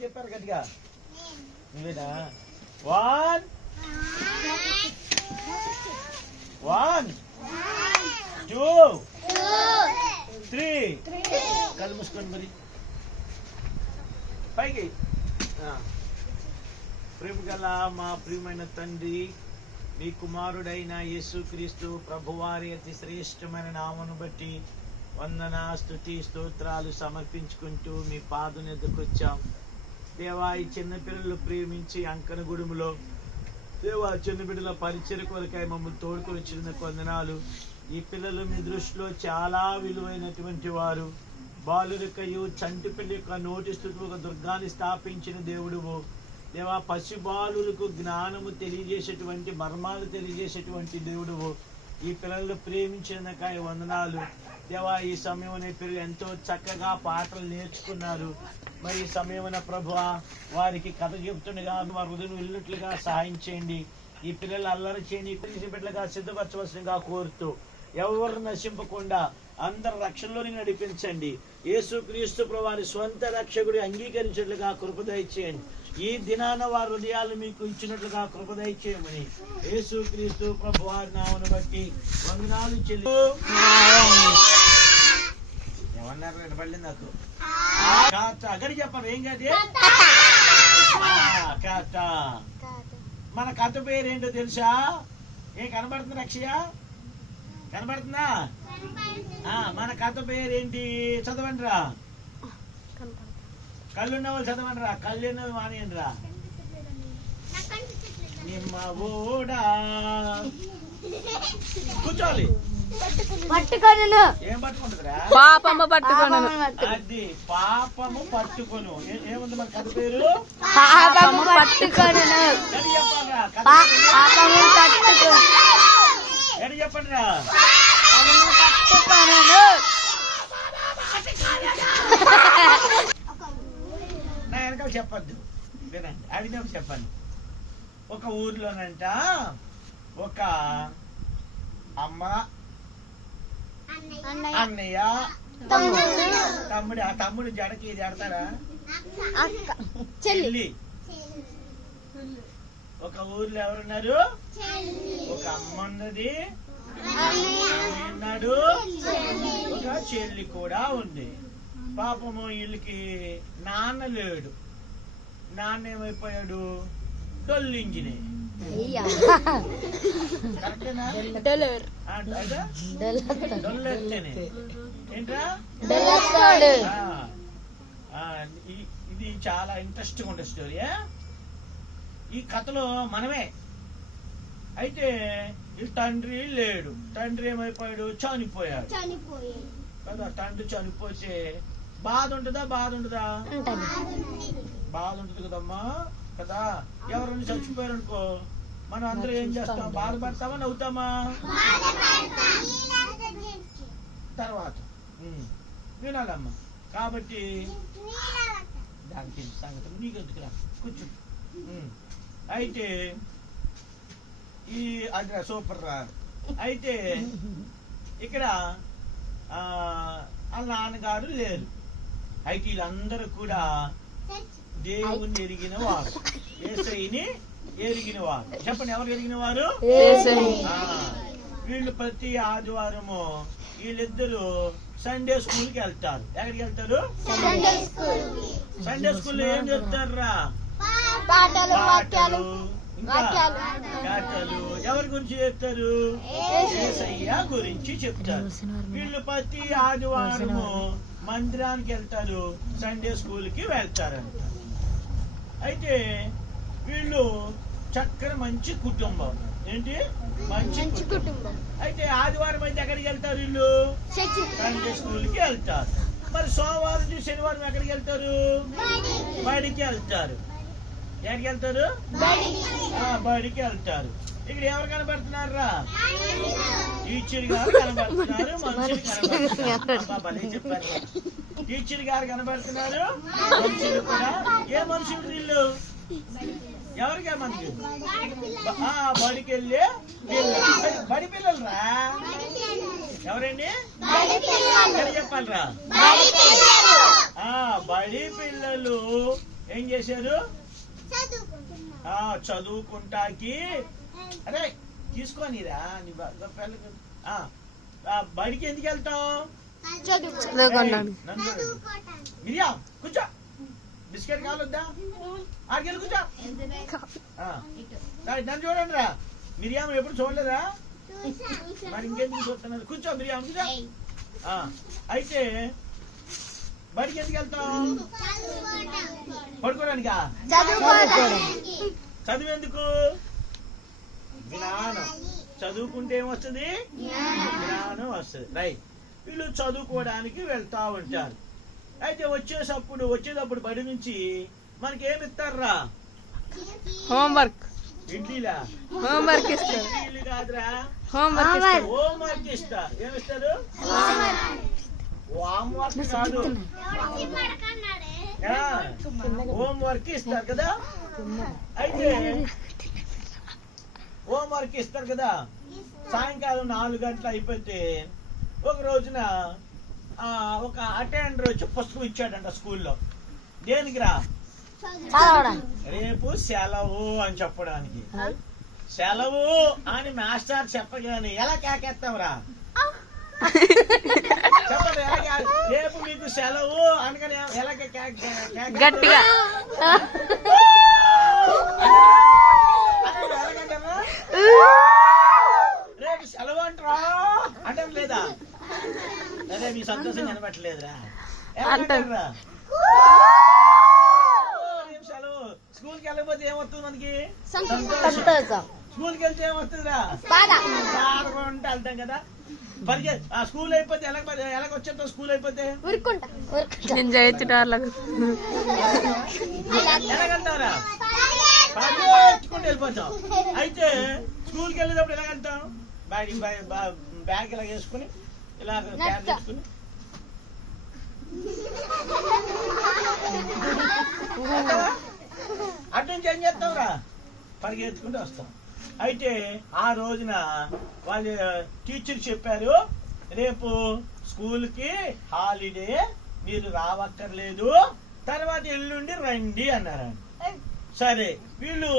చెప్పారు గట్టిగా నువ్వేనా? 1 2 3 కళ్ళు మూసుకోండి మరి పైకి. ప్రేమ గల మా ప్రియమైన తండ్రి, మీ కుమారుడైన యేసుక్రీస్తు ప్రభువారి అతి శ్రేష్టమైన నామను బట్టి వందన స్తుతి స్తోత్రాలు సమర్పించుకుంటూ మీ పాదం ఎదుకు వచ్చాం దేవా. ఈ చిన్నపిల్లలు ప్రేమించి అంకనగూడెంలో దేవా చిన్నపిల్లల పరిచయ కొరకై మమ్మల్ని తోడుకొని వచ్చిన కొందనాలు. ఈ పిల్లలు మీ దృష్టిలో చాలా విలువైనటువంటి వారు. బాలురికయు చంటి పిల్ల యొక్క నోటి స్థుతి ఒక దుర్గాన్ని స్థాపించిన దేవుడువు దేవా. పసి బాలులకు జ్ఞానము తెలియజేసేటువంటి మర్మాలు తెలియజేసేటువంటి దేవుడువు. ఈ పిల్లలు ప్రేమించినకాయ వందనాలు దేవా. ఈ సమయమున పిల్లలు ఎంతో చక్కగా పాటలు నేర్చుకున్నారు. మరి ఈ సమయమున ప్రభువా వారికి కథ చెబుతుండగా వారి హృదయం వెళ్ళినట్లుగా సహాయం చేయండి. ఈ పిల్లలు అల్లరి చేయని బిడ్డలుగా సిద్ధపరచవలసిందిగా కోరుతూ ఎవరు నశింపకుండా అందరు రక్షణలోని నడిపించండి. యేసుక్రీస్తు ప్రభువారి స్వంత రక్షకుడి అంగీకరించినట్లుగా కృపదయ చేయండి. ఈ దినాన వారి హృదయాలు మీకు ఇచ్చినట్లుగా కృపదయ చేయమని యేసుక్రీస్తు ప్రభువారి నామమును బట్టి వందనాలు చెల్లి. ఏమన్నారు వినపడలేదు నాకు. అక్కడికి చెప్పారు ఏం కాదు. మన కథ పేరేంటో తెలుసా? ఏం కనబడుతుంది రక్షయ? కనబడుతుందా? మన కథ పేరేంటి? చదవండి రా. కళ్ళున్న వాళ్ళు చదవండి రా. కళ్ళు ఉన్నవి మానేయండి రా. నిమ్మ ఓడా కూర్చోవాలి. ఏం పట్టుకుంటుందిరా? పాపము పట్టుకొను. అది పాపము పట్టుకొను. ఏముంది మన కథ పేరు? పాపము పట్టుకొను. ఎడి చెప్పండి రా. నా వెనకాల చెప్పద్దు, వినండి. అడిగినప్పుడు చెప్పండి. ఒక ఊర్లోనంట ఒక అమ్మ, అన్నయ్య, తమ్ముడు. ఆ తమ్ముడు జడకి ఇది ఆడతారా? చెల్లి. ఒక ఊర్లో ఎవరున్నారు? ఒక అమ్మ ఉన్నది, ఉన్నాడు, ఒక చెల్లి కూడా ఉంది. పాపము వీళ్ళకి నాన్న లేడు. నాన్న ఏమైపోయాడు? డొల్లింజినే. కరెక్టేనా? డొల్లెత్తేనే ఏంట్రా? ఇది చాలా ఇంట్రెస్టింగ్ ఉండే స్టోరీ. ఈ కథలో మనమే. అయితే ఈ తండ్రి లేడు. తండ్రి ఏమైపోయాడు? చనిపోయాడు కదా. తండ్రి చనిపోతే బాధ ఉంటుందా? బాధ ఉండదా? బాధ ఉంటుంది కదమ్మా కదా. ఎవరైనా చచ్చిపోయారు అనుకో, మనం అందరూ ఏం చేస్తాం? బాధపడతామా నవ్వుతామా? తర్వాత వినాలమ్మా. కాబట్టి దానికి సంగతి నీకు ఎందుకురా, కూర్చో. అయితే ఈ అది సూపర్ రా. అయితే ఇక్కడ వాళ్ళ నాన్నగారు లేరు. అయితే వీళ్ళందరూ కూడా దేవుణ్ణి ఎరిగిన వారు, యేసయ్యని ఎరిగిన వారు. చెప్పండి, ఎవరు ఎరిగిన వారు? వీళ్ళు ప్రతి ఆదివారము వీళ్ళిద్దరు సండే స్కూల్కి వెళ్తారు. ఎక్కడికి వెళ్తారు? సండే స్కూల్లో ఏం చెప్తారా? పాటలు, ఎవరి గురించి చెప్తారు? యేసయ్య గురించి చెప్తారు. వీళ్ళు ప్రతి ఆదివారము మందిరానికి వెళ్తారు, సండే స్కూల్ కి వెళ్తారంట. అయితే వీళ్ళు చక్కని మంచి కుటుంబం. ఏంటి? మంచి కుటుంబం. అయితే ఆదివారం అయితే ఎక్కడికి వెళ్తారు? వీళ్ళు సండే స్కూల్ కి వెళ్తారు. మరి సోమవారం నుంచి శనివారం ఎక్కడికి వెళ్తారు? బడికి వెళ్తారు. ఎక్కడికి వెళ్తారు? బడికి వెళ్తారు. ఇక్కడ ఎవరు కనబడుతున్నారు రా? టీచర్ గారు కనబడుతున్నారు, మనుషులు కనబడుతున్నారు. చెప్పారు, టీచర్ గారు కనబడుతున్నారు, మనుషులు కూడా. ఏ మనుషులు వీళ్ళు? ఎవరికే మంది? బడికి వెళ్ళే పిల్లలు. బడి పిల్లలు రా. ఎవరండి? ఎక్కడ చెప్పాలరా? బడి పిల్లలు ఏం చేశారు? చదువుకుంటాకి అరే తీసుకోనిరా నీ బడికి ఎందుకు వెళ్తావు? మిరియా కూర్చో, బిస్కెట్ కావాలొద్దా? ఆడికెళ్ళి కూర్చో. నన్ను చూడండి రా, మిరియాం ఎప్పుడు చూడలేదా? మరి ఇంకెందుకు చూస్తున్నారు? కూర్చో మిరియాం కూర్చో. అయితే బడికి ఎందుకు వెళ్తాం? పడుకోవడానికా? చదువు ఎందుకు? జ్ఞానం. చదువుకుంటే ఏమొస్తుంది? జ్ఞానం వస్తుంది. రైట్. వీళ్ళు చదువుకోవడానికి వెళ్తా ఉంటారు. అయితే వచ్చేటప్పుడు బడి నుంచి మనకి ఏమి ఇస్తారా? హోంవర్క్. ఇడ్లీలా? హోంవర్క్ ఇస్తారు. ఇడ్లీ కాదురా, హోంవర్క్ ఇస్తారు. ఏమిస్తారు? హోంవర్క్ కాదు, హోంవర్క్ ఇస్తారు కదా. అయితే హోంవర్క్ ఇస్తారు కదా. సాయంకాలం 4 గంటలు అయిపోతే ఒక రోజున ఒక అటెండర్ వచ్చి పుస్తకం ఇచ్చాడంట స్కూల్లో. దేనికి రా? రేపు సెలవు అని చెప్పడానికి. సెలవు అని మాస్టర్ చెప్పగానే ఎలా కేకేస్తాం రా? చెప్పండి, రేపు మీకు సెలవు అనగానే ఎలా గట్టిగా రేపు సెలవు అంటారా అంటే లేదా? అదే మీ సంతోషం కనబట్టలేదురా. ఎలా సెలవు? స్కూల్కి వెళ్ళకపోతే ఏమొస్తుంది మనకి? సంతోషం. స్కూల్కి వెళ్తే ఏమొస్తుందిరా? బాధకుంటే వెళ్తాం కదా. స్కూల్ అయిపోతే ఎలాగొచ్చేస్తాం? స్కూల్ అయిపోతే ఎలాగెళ్తావురా? పరిగెత్తుకుంటూ వెళ్ళిపోతాం. అయితే స్కూల్కి వెళ్ళేటప్పుడు ఎలాగెళ్తాం? బ్యాగ్ ఇలా వేసుకుని ఇలా క్యాన్ తెచ్చుకుని అటు నుంచి ఏం చేస్తావురా? పరిగెత్తుకుంటూ వస్తాం. అయితే ఆ రోజున వాళ్ళు టీచర్ చెప్పారు, రేపు స్కూల్కి హాలిడే, మీరు రావక్కర్లేదు, తర్వాత ఎల్లుండి రండి అన్నారండి. సరే, వీళ్ళు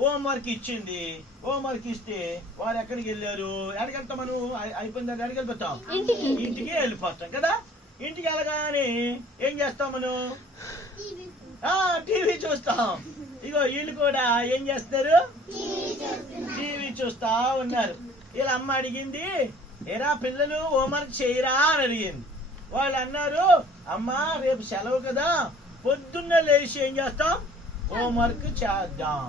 హోంవర్క్ ఇచ్చింది. హోంవర్క్ ఇస్తే వారు ఎక్కడికి వెళ్ళారు? ఎక్కడికి వెళ్తాం మనం? అయిపోయింది, ఎక్కడికి వెళ్ళిపోతాం? ఇంటికి వెళ్ళిపోతాం కదా. ఇంటికి వెళ్ళగానే ఏం చేస్తాం మనం? టీవీ చూస్తాం. ఇగో వీళ్ళు కూడా ఏం చేస్తారు? టీవీ చూస్తా ఉన్నారు. వీళ్ళ అమ్మ అడిగింది, ఏరా పిల్లలు హోంవర్క్ చేయరా అని అడిగింది. వాళ్ళు అన్నారు, అమ్మా రేపు సెలవు కదా, పొద్దున్నే లేచి ఏం చేస్తాం? హోంవర్క్ చేద్దాం.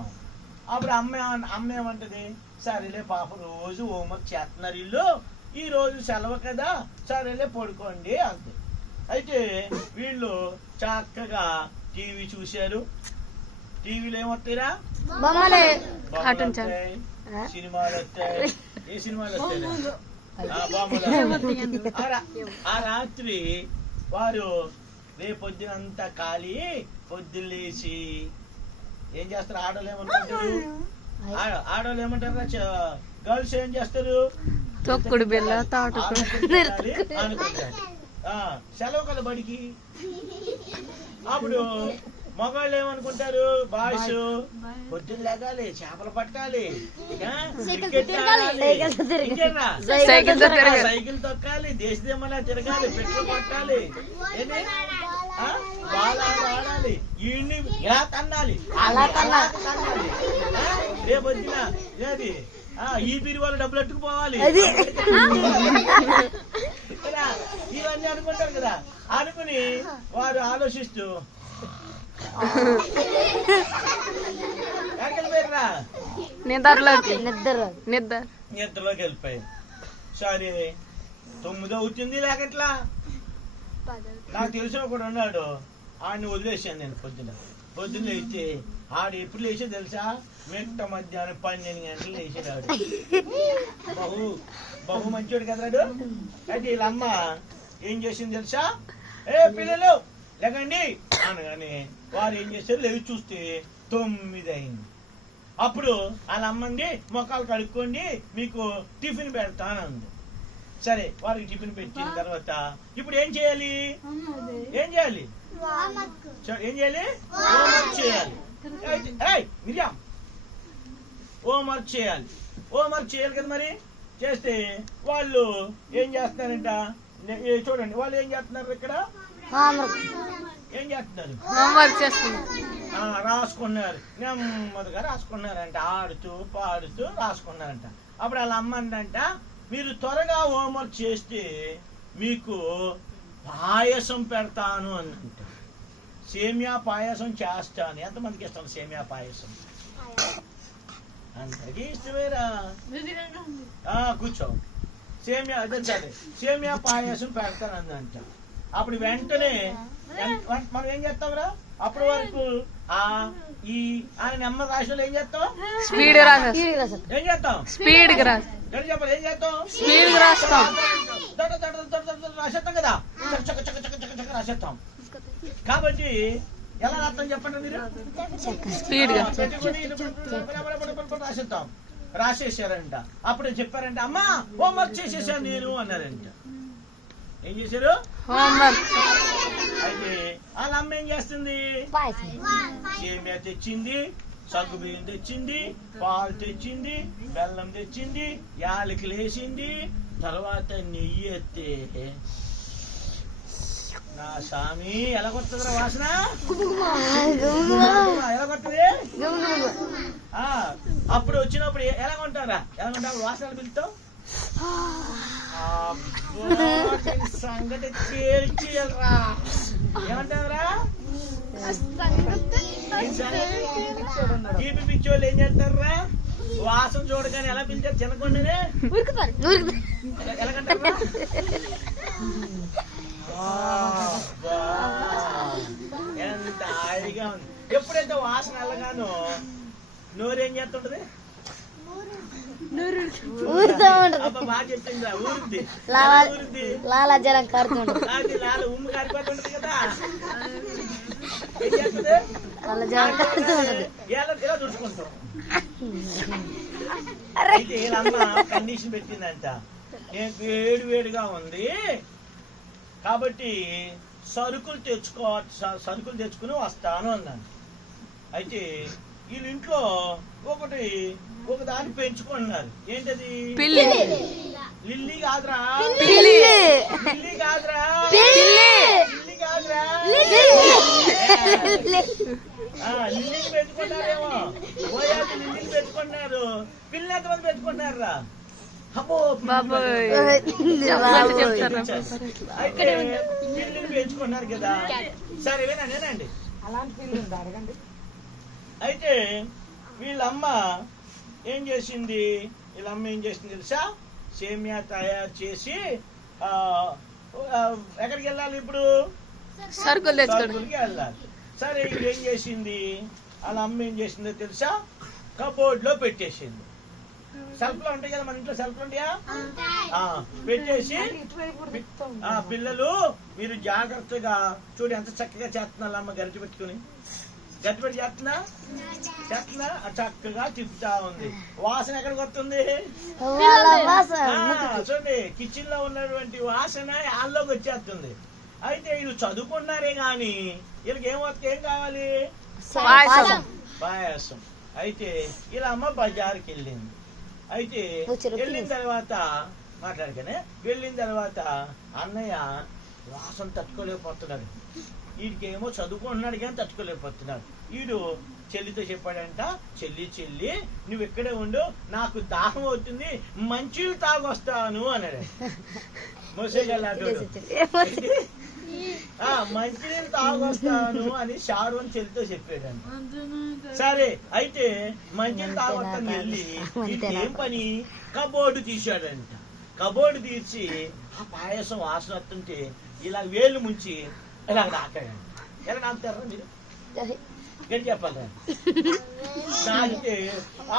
అప్పుడు అమ్మ ఏమంటది? సరేలే పాప, రోజు హోంవర్క్ చేస్తున్నారు వీళ్ళు, ఈ రోజు సెలవు కదా, సరేలే పడుకోండి అంతే. అయితే వీళ్ళు చక్కగా టీవీ చూశారు. టీవీలో ఏమొస్తాయిరా? సినిమాలు వస్తాయి. ఏ సినిమాలు వస్తాయి? ఆ రాత్రి వారు రేపొద్దునంతా ఖాళీ. పొద్దున్న లేచి ఏం చేస్తారు? ఆడవాళ్ళు ఏమంటారు? ఆడవాళ్ళు ఏమంటారు? గర్ల్స్ ఏం చేస్తారు? తొక్కుడు బిల్ల, అనుకుంటారు. సెలవు కదా బడికి. అప్పుడు మగవాళ్ళు ఏమనుకుంటారు? బాయ్స్ పొద్దున్న లేగాలి, చేపలు పట్టాలి, సైకిల్ తొక్కాలి, దేశదేమలా తిరగాలి, పెట్లు పట్టాలి, బాలాలు ఆడాలి, వీడిని ఇలా తన్నాలి, రేపొద్దున ఏది ఈ పీరి వాళ్ళు డబ్బులు ఎట్టుకుపోవాలి, ఇవన్నీ అనుకుంటారు కదా. అనుకుని వారు ఆలోచిస్తూ నిద్రలోకి వెళ్ళిపోయి. సరే 9 అవుతుంది, లేకట్లా నాకు తెలిసిన ఒకడు ఉన్నాడు, ఆడిని వదిలేసాను నేను. పొద్దున్న లేచి ఆడు ఎప్పుడు లేచే తెలుసా? మిట్ట మధ్యాహ్నం 12 గంటలు లేచాడు ఆడు. బహు మంచోడు కదరాడు. అయితే వీళ్ళమ్మ ఏం చేసింది తెలుసా? ఏ పిల్లలు లేకండి అనగానే వారు ఏం చేశారు? లేచి చూస్తే 9 అయింది. అప్పుడు వాళ్ళ అమ్మండి, మొక్కలు కడుక్కోండి, మీకు టిఫిన్ పెడతానంది. సరే వారికి టిఫిన్ పెట్టిన తర్వాత ఇప్పుడు ఏం చేయాలి? ఏం చేయాలి? ఏం చేయాలి? హోంవర్క్ చేయాలి. మిరియాం హోంవర్క్ చేయాలి. హోంవర్క్ చేయాలి కదా. మరి చేస్తే వాళ్ళు ఏం చేస్తున్నారంట చూడండి. వాళ్ళు ఏం చేస్తున్నారు? ఇక్కడ ఏం చేస్తున్నారు? హోంవర్క్ చేస్తున్నారు. రాసుకున్నారు. నెమ్మదిగా రాసుకున్నారంట. ఆడుతూ పాడుతూ రాసుకున్నారంట. అప్పుడు వాళ్ళ అమ్మ అంట, మీరు త్వరగా హోంవర్క్ చేస్తే మీకు పాయసం పెడతాను అనంట. సేమియా పాయసం చేస్తాను. ఎంతమందికి ఇష్టం సేమియా పాయసం? అందరికీ ఇష్టమేరా. కూర్చో. సేమియా అదే సరే సేమియా పాయసం పెడతాను అందంట. అప్పుడు వెంటనే మనం ఏం చేస్తాంరా? అప్పటి వరకు ఈ ఆయన నెమ్మది రాశిలో ఏం చేస్తాం? స్పీడ్ ఏం చేస్తాం? స్పీడ్ చెప్పాలి. ఏం చేస్తాం? స్పీడ్ రాస్తాం. రాసేస్తాం కదా. రాసేస్తాం. కాబట్టి ఎలా రాస్తాం చెప్పండి మీరు? స్పీడ్ గా రాసేస్తాం. రాసేసారంట. అప్పుడు చెప్పారంట, అమ్మా హోంవర్క్ చేసేసాను నేను అన్నారంట. ఏం చేశారు? హోంవర్క్. అయితే వాళ్ళ అమ్మ ఏం చేస్తుంది? సేమియా తెచ్చింది, సగ్గు బియ్యం తెచ్చింది, పాలు తెచ్చింది, బెల్లం తెచ్చింది, యాలకులు వేసింది. తర్వాత నెయ్యి ఎత్తే నా స్వామి ఎలా కొడుతుందిరా వాసన? ఎలా కొడుతుంది? అప్పుడు వచ్చినప్పుడు ఎలా కొంటారా? ఎలా కొంటారు? వాసన పిలుస్తావు సంగతి తేల్చేయాలరా. ఏమంటారా? తీపి పిచ్చోళ్ళు ఏం చేస్తారా? వాసన చూడగానే ఎలా పిలిచారు? తినకుండానే ఎలాగంటారా? ఎంత హాయిగా ఉంది. ఎప్పుడైతే వాసన వెళ్ళగానో నోరేం చేస్తుంటది? బాగా చెప్పిందిరా. ఊరుద్ది. లాల ఉమ్ము కారిపోతుంటది కదా. ఏం చేస్తుంది? ఇలా చూసుకుంటాం. అయితే వీళ్ళమ్మ కండిషన్ పెట్టిందంట, నేను వేడిగా ఉంది కాబట్టి సరుకులు తెచ్చుకుని వస్తాను అన్నాను. అయితే వీళ్ళ ఇంట్లో ఒక దాన్ని పెంచుకుంటున్నారు. ఏంటది? లిల్లీ కాదురా. లిల్లీ కాదురా. లిల్లీని పెంచుకుంటారేమో. పోయాక లిల్లీని పెంచుకుంటున్నారు. పిల్లలు ఎంతమంది పెంచుకుంటున్నారా? అయితే పిల్లిని పెంచుకున్నారు కదా. సరే వినండి. అయితే వీళ్ళమ్మ ఏం చేసింది? తెలుసా? సేమియా తయారు చేసి ఎక్కడికి వెళ్ళాలి? ఇప్పుడు సరుకులకి వెళ్ళాలి. సరే ఇది ఏం చేసింది? వాళ్ళ అమ్మ ఏం చేసిందో తెలుసా? కబోర్డ్ లో పెట్టేసింది. సెల్ఫ్లో ఉంటాయి కదా మన ఇంట్లో, సెల్ఫ్లు ఉంటాయా? పెట్టేసి పిల్లలు మీరు జాగ్రత్తగా చూడు ఎంత చక్కగా చేస్తున్నారు అమ్మ. గరిటె పెట్టి చేస్తున్నా చక్కగా తిప్పుతా ఉంది. వాసన ఎక్కడికి వస్తుంది? చూడండి కిచెన్ లో ఉన్నటువంటి వాసన వాళ్ళలోకి వచ్చేస్తుంది. అయితే వీళ్ళు చదువుకున్నారే గాని వీళ్ళకి ఏం కావాలి? పాయసం. అయితే వీళ్ళ అమ్మ బజార్కి వెళ్ళింది. అయితే వెళ్ళిన తర్వాత అన్నయ్య వాసన తట్టుకోలేకపోతున్నాడు. వీడికేమో చదువుకుంటున్నాడు కానీ తట్టుకోలేకపోతున్నాడు. వీడు చెల్లితో చెప్పాడంట, చెల్లి నువ్వు ఇక్కడే ఉండు, నాకు దాహం అవుతుంది, మంచిలు తాగొస్తాను అన్నాడు. మోసేగల్లాడు. మంచినీళ్ళు తాగొస్తాను అని షారోన్ చెల్లితో చెప్పాడంట. సరే అయితే మంచినీళ్ళు తాగొస్తాను వెళ్ళి ఏం పని? కబోర్డు తీశాడంట. కబోర్డు తీసి ఆ పాయసం వాసన వస్తుంటే ఇలా వేలు ముంచి ఇలా నాకాడంట. ఎలా నాకుతారా మీరు? గట్టి చెప్పాలి. నాకితే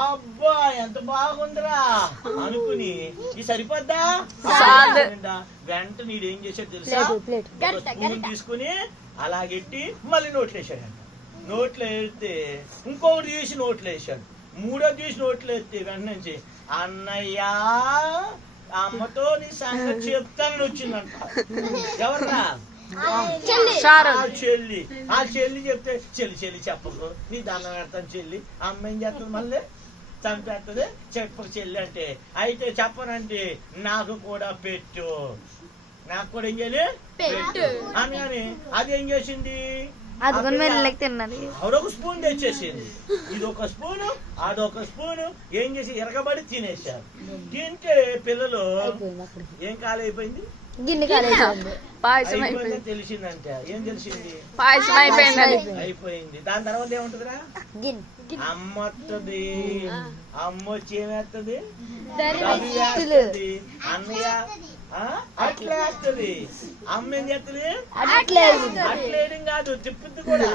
అబ్బా ఎంత బాగుందిరా అనుకుని ఈ సరిపోద్దా వెంట నీడేం చేశాడు తెలుసా? స్పూన్ తీసుకుని అలాగెట్టి మళ్ళీ నోట్లు వేసాడంట. నోట్లో వేస్తే ఇంకొకటి తీసి నోట్లో వేసాడు. మూడో తీసి నోట్లో వేస్తే వెంట నుంచి అన్నయ్యా ఆ అమ్మతో నీ సంగతి చెప్తానని వచ్చిందంట. ఎవర్రా? షారు. ఆ చెల్లి చెప్తే చెల్లి చెప్పకు, నీ దండం పెడతాను చెల్లి. అమ్మ ఏం చేస్తుంది? మళ్ళీ చంపేస్తుంది. చెప్పకు చెల్లి అంటే. అయితే చెప్పనంటే నాకు కూడా పెట్టు, నాకు కూడా ఏం చేయాలి? పెట్టు అని. అది ఏం చేసింది? ఆవిడొక స్పూన్ తెచ్చేసింది. ఇది ఒక స్పూను, అదొక స్పూను. ఏం చేసి ఎరగబడి తినేశారు. తింటే పిల్లలు ఏం కాలైపోయింది? పాయసం అయిపోయిందని తెలిసిందంట. ఏం తెలిసింది? పాయసం అయిపోయింది. దాని తర్వాత ఏముంటదిరా? అమ్మ వస్తుంది. అమ్మ వచ్చి ఏమేస్తుంది? అన్నయ్య అట్లా వేస్తుంది. అమ్మ ఏం చేస్తుంది? అట్లేయడం కాదు, తిప్పుద్ది కూడా.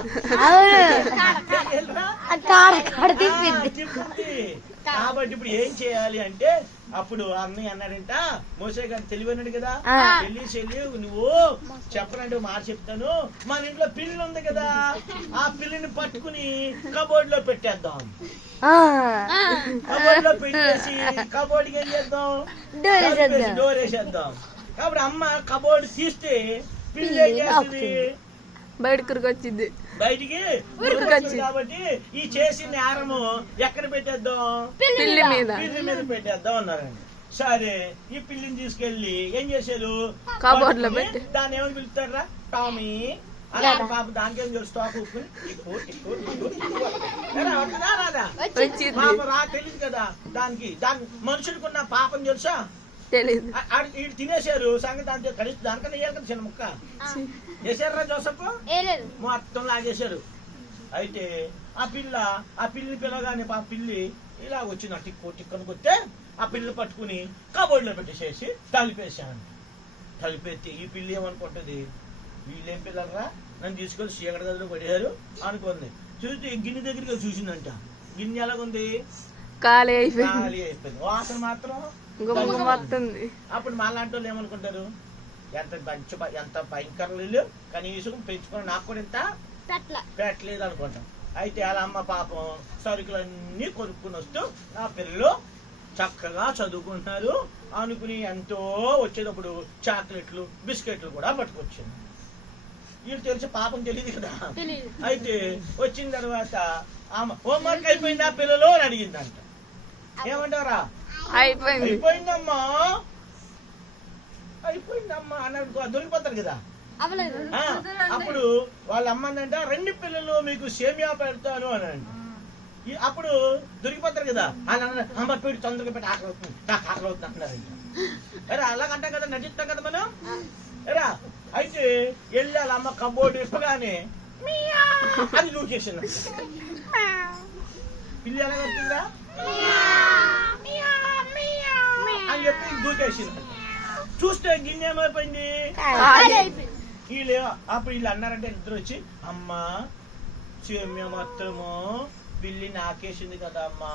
తిప్పుద్ది. కాబట్టి ఇప్పుడు ఏం చేయాలి అంటే, అప్పుడు అన్నయ్య అన్నాడంట, మోసే గారు తెలివైనాడు కదా, చెల్లి నువ్వు చెప్పనంటే మాట చెప్తాను, మన ఇంట్లో పిల్లి ఉంది కదా, ఆ పిల్లిని పట్టుకుని కబోర్డ్ లో పెట్టేద్దాం. కబోర్డ్ లో పెట్టేసి కబోర్డ్కి ఏం చేద్దాం? డోర్ వేసేద్దాం. కాబట్టి అమ్మ కబోర్డ్ తీస్తే పిల్లి ఏం చేస్తుంది? బయటకు వచ్చింది. బయటికి ఉరికొచ్చింది. కాబట్టి ఈ చేసిన నేరము ఎక్కడ పెట్టేద్దాం? పిల్లి మీద పెట్టేద్దాం అన్నారండి. సరే, ఈ పిల్లిని తీసుకెళ్లి ఏం చేశారు? కబోర్డ్ లో పెట్టి. దాన్ని ఏమని పిలుస్తారా? టామీ. పాప దానికి ఏం తెలుసు? స్టాక్ రాదా? తెలియదు కదా దానికి. దాని మనుషులకున్న పాపం తెలుసా? తెలీదు. వీళ్ళు తినేశారు సంగతి. దాంతో కలిసి దానికన్నా వేయాలి కదా చిన్న ముక్క. వేసారా జోసఫ్? మొత్తం లాగేశారు. అయితే ఆ పిల్లిని పిల్లగానే ఆ పిల్లి ఇలా వచ్చింది. టిక్కను కొట్టే ఆ పిల్లిని పట్టుకుని కబోర్డ్ లో పెట్టేసేసి తలిపేశాను. తలిపెట్టి ఈ పిల్లి ఏమనుకుంటుంది? వీళ్ళేం పిల్లలరా, నన్ను తీసుకొని చీకటి గదిలో పడేశారు అనుకుంది. చూస్తే గిన్నె దగ్గరికి చూసిందంట. గిన్నె ఎలాగుంది? ఖాళీ అయిపోయింది. వాసన మాత్రం వస్తుంది. అప్పుడు మాలాంటి వాళ్ళు ఏమనుకుంటారు? ఎంత భయంకరులు, కనీసం పెంచుకొని నాకు కూడా ఇంత పెట్టలేదు అనుకుంటాం. అయితే వాళ్ళ అమ్మ పాపం సరుకులన్నీ కొనుక్కుని వస్తూ నా పిల్లలు చక్కగా చదువుకుంటున్నారు అనుకుని ఎంతో వచ్చేటప్పుడు చాక్లెట్లు బిస్కెట్లు కూడా పట్టుకొచ్చింది. వీళ్ళు తెలిసి పాపం తెలియదు కదా. అయితే వచ్చిన తర్వాత హోంవర్క్ అయిపోయిందా పిల్లలు అని అడిగిందంట. ఏమంటారా? అయిపోయిందమ్మా అన్నట్టు దొరికిపోతారు కదా. అప్పుడు వాళ్ళ అమ్మందంట, 2 పిల్లలు మీకు సేమియా పెడతాను అని అంట. అప్పుడు దొరికిపోతారు కదా. అమ్మ పెట్టి తొందరగా పెట్టి ఆకలి అవుతుంది, నాకు ఆకలి అవుతుంది అంటున్నారంట. ఎరా అలాగంటాం కదా, నటిస్తాం కదా మనం. ఎరా అయితే వెళ్ళి వాళ్ళ అమ్మ కబోర్డు ఇప్పగానే అది దూకేసింది. పిల్లి ఎలా వస్తుందా అని చెప్పి దూకేసింది. చూస్తే గిన్నె ఏమైపోయింది? అప్పుడు వీళ్ళు అన్నారంటే ఇద్దరు వచ్చి, అమ్మా సేమ్య మొత్తము పిల్లి నాకేసింది కదా అమ్మా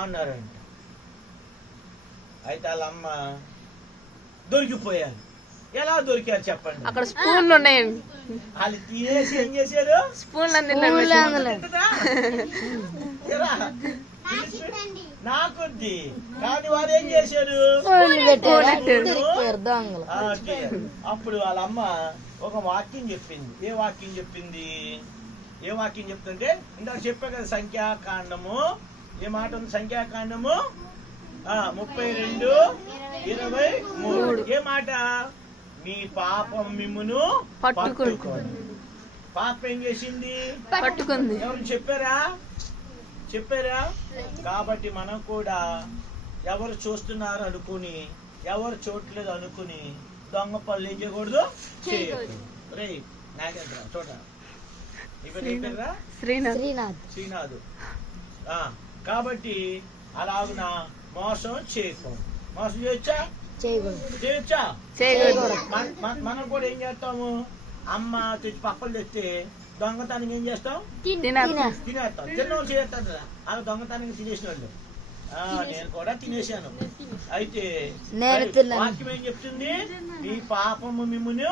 అన్నారంట. అయితే వాళ్ళ అమ్మ దొరికిపోయారు. ఎలా దొరికారు చెప్పండి? అక్కడ స్పూన్లు ఉన్నాయండి. వాళ్ళు తినేసి ఏం చేశారు? స్పూన్ నాకొద్ది కానీ వారు ఏం చేశారు? అప్పుడు వాళ్ళ అమ్మ ఒక వాక్యం చెప్పింది. ఏ వాక్యం చెప్పింది? చెప్తుంటే ఇందాక చెప్పా కదా, సంఖ్యాకాండము. ఏ మాట ఉంది? సంఖ్యాకాండము 32:23. ఏ మాట? మీ పాపం మిమ్మును పట్టుకోండి. పాపం ఏం చేసింది? పట్టుకుంది. ఎవరు చెప్పారా? కాబట్టి మనం కూడా ఎవరు చూస్తున్నారు అనుకుని, ఎవరు చూడలేదు అనుకుని దొంగ పనులు ఏం చేయకూడదు, చేయకూడదు. రే నాగేంద్ర చూడ శ్రీనాథ్. కాబట్టి అలాగున మోసం చేయకూడదు. మోసం చేయొచ్చా? మనం కూడా ఏం చేస్తాము? అమ్మ తెచ్చి పప్పలు తెస్తే దొంగతనం ఏం చేస్తాం? తినేస్తాం. తిన్నవాళ్ళు చేస్తారు కదా, అలా దొంగతనం తినేసిన వాళ్ళు. నేను కూడా తినేశాను. అయితే వాక్యం ఏం చెప్తుంది? మీ పాపము మిమ్మును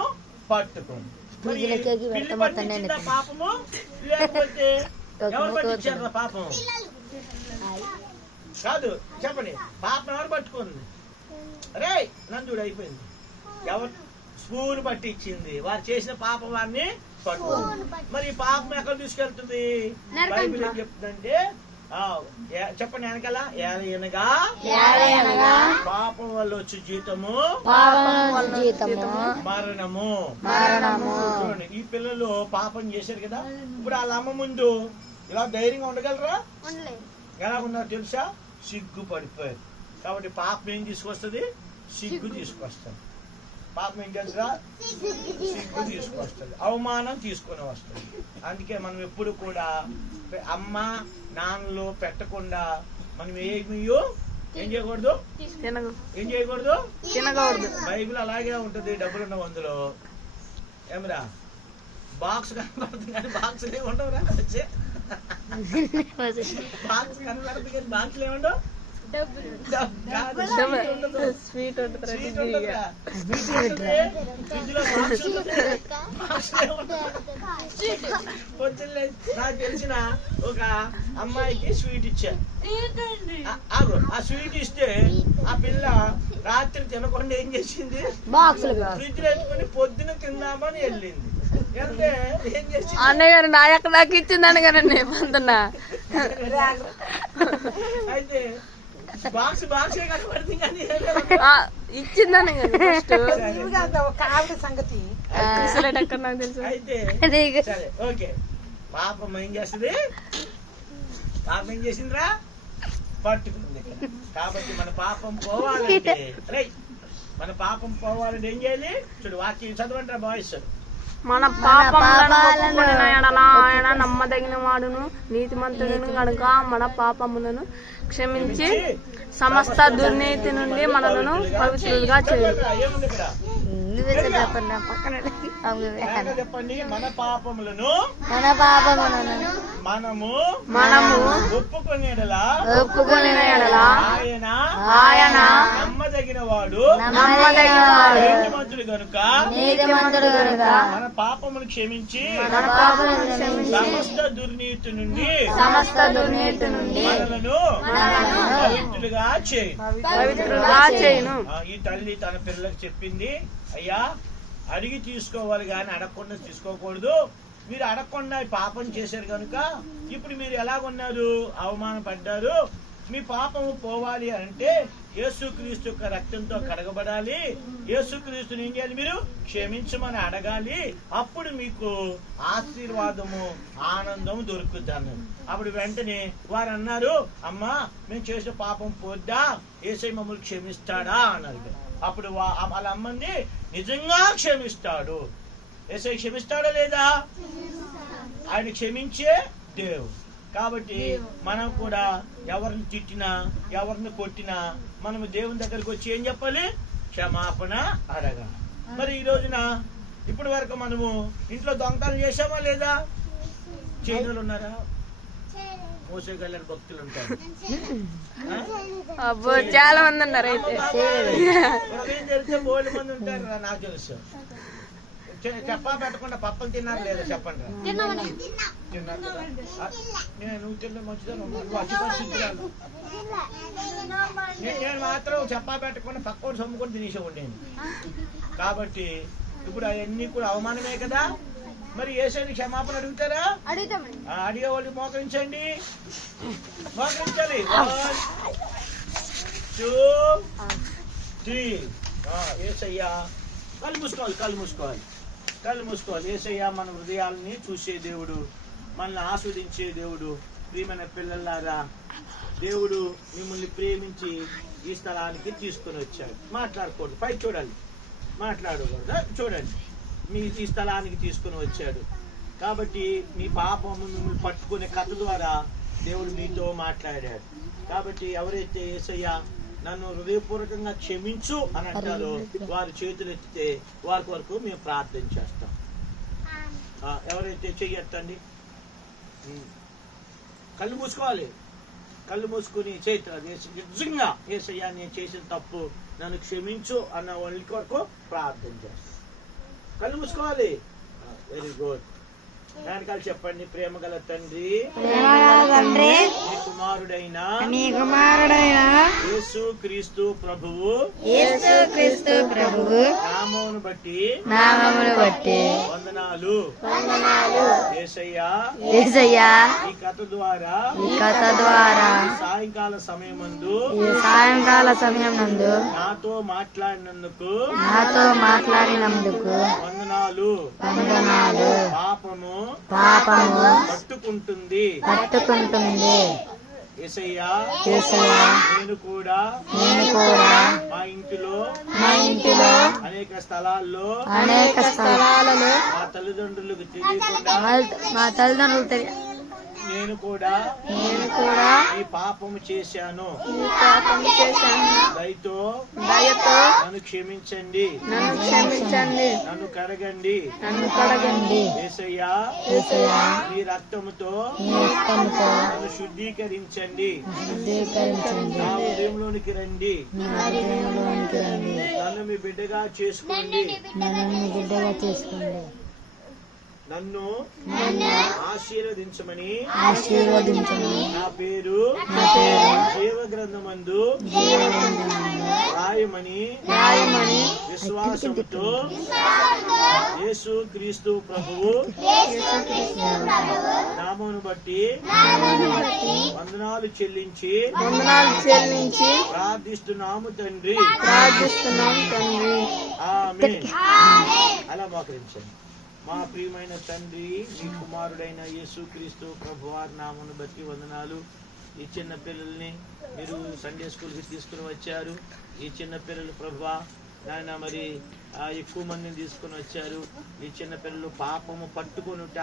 పట్టుకోండి. పిల్లి పట్టించిందా పాపము? లేకపోతే ఎవరు పట్టించారా పాపం? కాదు చెప్పండి. పాపం ఎవరు పట్టుకుంది? అరే నందుడు అయిపోయింది. ఎవరు స్పూన్ పట్టి ఇచ్చింది, వారు చేసిన పాపం వారిని పట్టు. మరి ఈ పాపం ఎక్కడ తీసుకెళ్తుంది? బైబిల్ ఏం చెప్తుందంటే చెప్పండి వెనకాల, ఏలయనగా పాపం వల్ల వచ్చే జీతము మరణము. చూడండి, ఈ పిల్లలు పాపం చేశారు కదా, ఇప్పుడు వాళ్ళ అమ్మ ముందు ఇలా ధైర్యంగా ఉండగలరా? ఎలా ఉన్నారు తెలుసా? సిగ్గు పడిపోయారు. కాబట్టి పాపం ఏం తీసుకొస్తుంది? సిగ్గు తీసుకొస్తుంది. పాపం ఏం తెలుసా? సిగ్గు తీసుకొస్తుంది, అవమానం తీసుకొని వస్తుంది. అందుకే మనం ఎప్పుడు కూడా అమ్మ నాన్నలు పెట్టకుండా మనం ఏం చేయకూడదు, ఏం చేయకూడదు, తినకూడదు. బైబిల్ అలాగే ఉంటది. డబ్బులున్న అందులో ఏమరా బాక్స్ కనపడుతుంది కానీ బాక్స్ ఉండవురా, వచ్చే బాక్స్ కనపడుతుంది కానీ బాక్స్ ఏముండవు. స్వీట్ నాకు తెలిసిన ఒక అమ్మాయికి స్వీట్ ఇచ్చారు. ఆ స్వీట్ ఇస్తే ఆ పిల్ల రాత్రి తినకుండా ఏం చేసింది? ఫ్రిడ్జ్ లో పెట్టుకుని పొద్దున తిందామని వెళ్ళింది. వెళ్తే ఏం చేసింది? అన్నయ్య గారు నా ఎక్కడ నాకు ఇచ్చిందని కదండి పొద్దున్నా. అయితే బాక్స్ కనపడుతుంది కానీ ఇచ్చిందని సంగతి అయితే సరే ఓకే. పాపం ఏం చేస్తుంది? పాపం ఏం చేసిందిరా? పట్టుకుంది. కాబట్టి మన పాపం పోవాలంటే మన పాపం పోవాలంటే ఏం చేయాలి? చూడు వాక్యం చదవండి బాయ్స్. మన పాపములను ఒప్పుకొనిన యెడల ఆయన నమ్మదగిన వాడును నీతిమంతుడును గనుక మన పాపములను క్షమించి సమస్త దుర్నీతి నుండి మనలను పవిత్రులుగా చేయును. చెప్పండి, మన పాపములను మనము ఒప్పుకొనిన యెడల ఆయన నమ్మదగిన వాడు నీతిమంతుడు గనుక మన పాపమును క్షమించి సమస్త దుర్నీతి నుండి మనలను పవిత్రులుగా చేయును. ఈ తల్లి తన పిల్లలకు చెప్పింది, అయ్యా అడిగి తీసుకోవాలి కానీ అడగకుండా తీసుకోకూడదు. మీరు అడగకుండా పాపం చేశారు కనుక ఇప్పుడు మీరు ఎలాగున్నారు? అవమానపడ్డారు. మీ పాపము పోవాలి అంటే యేసుక్రీస్తు యొక్క రక్తంతో కడగబడాలి. యేసుక్రీస్తుని ఏం చేయాలి? మీరు క్షమించమని అడగాలి. అప్పుడు మీకు ఆశీర్వాదము ఆనందము దొరుకుద్ది అన్నారు. అప్పుడు వెంటనే వారు అన్నారు, అమ్మా మేము చేసిన పాపం పోద్దా? యేసయ్య మమ్మల్ని క్షమిస్తాడా అన్నారు. అప్పుడు వాళ్ళ అమ్మంది, నిజంగా క్షమిస్తాడు. యేసయ్య క్షమిస్తాడా లేదా? ఆయన క్షమించే దేవుడు. కాబట్టి మనం కూడా ఎవరిని తిట్టినా ఎవరిని కొట్టినా మనము దేవుని దగ్గరికి వచ్చి ఏం చెప్పాలి? క్షమాపణ అడగాలి. మరి ఈ రోజున ఇప్పటి వరకు మనము ఇంట్లో దొంగతనం చేసామా లేదా? చేయనులు ఉన్నారా? మోసగల భక్తులు ఉంటారు, చాలా మంది ఉన్నారు. అయితే తెలిస్తే బోల్డ్ మంది ఉంటారు. నాకు తెలుసు. చెప్పా పెట్టకుండా పప్పలు తిన్నారు లేదా? చెప్పండి. నువ్వు తిన్న మంచిదని నేను మాత్రం చెప్పా పెట్టకుండా పక్కన సమ్ముకొని తినేసేవాడిని. కాబట్టి ఇప్పుడు అవన్నీ కూడా అవమానమే కదా. మరి యేసయ్యని క్షమాపణ అడుగుతారా? అడిగే వాళ్ళు మోకరించండి, మోకరించాలి. 1 2 3. యేసయ్యా కళ్ళు మూసుకోవాలి. యేసయ్యా మన హృదయాలని చూసే దేవుడు, మనల్ని ఆస్వాదించే దేవుడు. ప్రియమైన పిల్లలారా, దేవుడు మిమ్మల్ని ప్రేమించి ఈ స్థలానికి తీసుకుని వచ్చాడు. మాట్లాడకూడదు, పై చూడాలి, మాట్లాడకూడదు, చూడండి. మీ ఈ స్థలానికి తీసుకుని వచ్చాడు. కాబట్టి మీ పాపము మిమ్మల్ని పట్టుకునే కథ ద్వారా దేవుడు మీతో మాట్లాడాడు. కాబట్టి ఎవరైతే యేసయ్య నన్ను హృదయపూర్వకంగా క్షమించు అని అంటారో వారి చేతులు ఎత్తితే వారి కొరకు మేము ప్రార్థన చేస్తాం. ఎవరైతే చెయ్యొద్దండి, కళ్ళు మూసుకోవాలి. కళ్ళు మూసుకుని నిజంగా యేసయ్యా నేను చేసిన తప్పు నన్ను క్షమించు అన్న వాళ్ళ కొరకు ప్రార్థన చేస్తాం. కళ్ళు మూసుకోవాలి. Very good. వెనకాల చెప్పండి, ప్రేమ గల తండ్రి కుమారుడైన యేసు క్రీస్తు ప్రభువు నామమును బట్టి వందనాలు. యేసయ్యా ఈ కథ ద్వారా సాయంకాల సమయం నందు నాతో మాట్లాడినందుకు వందనాలు. పాపము పట్టుకుంటుంది. యేసయ్యా నేను కూడా మా ఇంటిలో అనేక స్థలాల్లో మా తల్లిదండ్రులకు తెలియకుండా నేను కూడా ఈ పాపము చేశాను. దయతో నన్ను క్షమించండి, నన్ను కడగండి. యేసయ్యా మీ రక్తముతో నన్ను శుద్ధీకరించండి. నా హృదయంలోనికి రండి, నన్ను మీ బిడ్డగా చేసుకోండి. నన్ను ఆశీర్వదించమని నా పేరు జీవ గ్రంథమందు రాయమని విశ్వాసంతో యేసు క్రీస్తు ప్రభువు నామమును బట్టి వందనాలు చెల్లించి ప్రార్థిస్తున్నాము తండ్రి. ఆమేన్. అలా మోకరించండి. మా ప్రియమైన తండ్రి, మీ కుమారుడైన యేసు క్రీస్తు ప్రభువారి నామమును బట్టి వందనాలు. ఈ చిన్న పిల్లల్ని మీరు సండే స్కూల్కి తీసుకుని వచ్చారు. ఈ చిన్న పిల్లలు ప్రభువా నాయన మరి ఎక్కువ మందిని తీసుకుని వచ్చారు. ఈ చిన్న పిల్లలు పాపము పట్టుకొనుట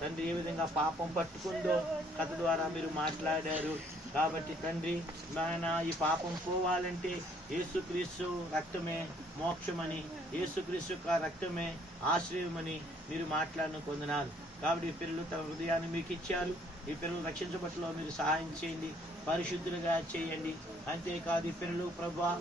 తండ్రి ఏ విధంగా పాపం పట్టుకుందో కథ ద్వారా మీరు మాట్లాడారు. కాబట్టి తండ్రి నాయన ఈ పాపం పోవాలంటే యేసుక్రీస్తు రక్తమే మోక్షమని, యేసుక్రీస్తు యొక్క రక్తమే ఆశ్రయమని మీరు మాట్లాడిన కొందనాలు. కాబట్టి ఈ పిల్లలు తమ హృదయాన్ని మీకు ఇచ్చారు. ఈ పిల్లలు రక్షించబట్లో మీరు సహాయం చేయండి, పరిశుద్ధులుగా చేయండి. అంతేకాదు ఈ పిల్లలు ప్రభువా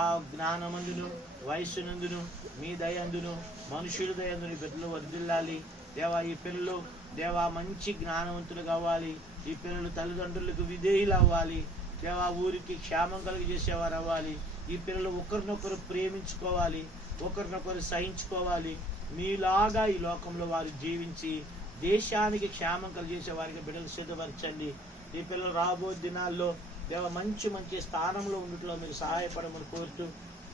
ఆ జ్ఞానమందును వయస్సునందును మీ దయందును మనుషుల దయందును బిడ్డలు వర్ధిల్లాలి. దేవా ఈ పిల్లలు దేవా మంచి జ్ఞానవంతులు కావాలి. ఈ పిల్లలు తల్లిదండ్రులకు విధేయులు అవ్వాలి. దేవా ఊరికి క్షేమం కలిగజేసేవారు అవ్వాలి. ఈ పిల్లలు ఒకరినొకరు ప్రేమించుకోవాలి, ఒకరినొకరు సహించుకోవాలి. మీలాగా ఈ లోకంలో వారు జీవించి దేశానికి క్షేమం కలిగజేసే వారికి బిడ్డలు సిద్ధపరచండి. ఈ పిల్లలు రాబో దినాల్లో దేవ మంచి మంచి స్థానంలో ఉండటంలో మీరు సహాయపడమని కోరుతూ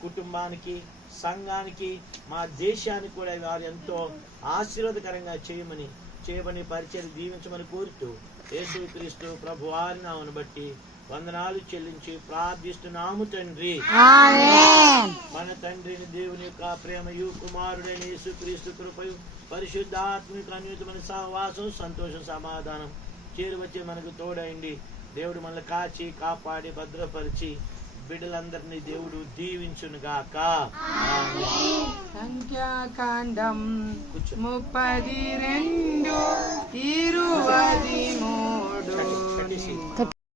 కుటుంబానికి సంఘానికి మా దేశానికి కూడా వారు ఎంతో ఆశీర్వాదకరంగా చేయమని పరిచయం దీవించమని కోరుతూ యేసుక్రీస్తు ప్రభువారి నామమును బట్టి వందనాలు చెల్లించి ప్రార్థిస్తున్నాము తండ్రి. మన తండ్రిని దేవుని యొక్క ప్రేమయు కుమారుడైన యేసుక్రీస్తు కృపయు పరిశుద్ధాత్మక అన్యూతమైన సహవాసం సంతోషం సమాధానం చేరువచ్చి మనకు తోడైంది. దేవుడు మనల్ని కాచి కాపాడి భద్రపరిచి బిడ్డలందరినీ దేవుడు దీవించును గాక. సంఖ్యాకాండం 32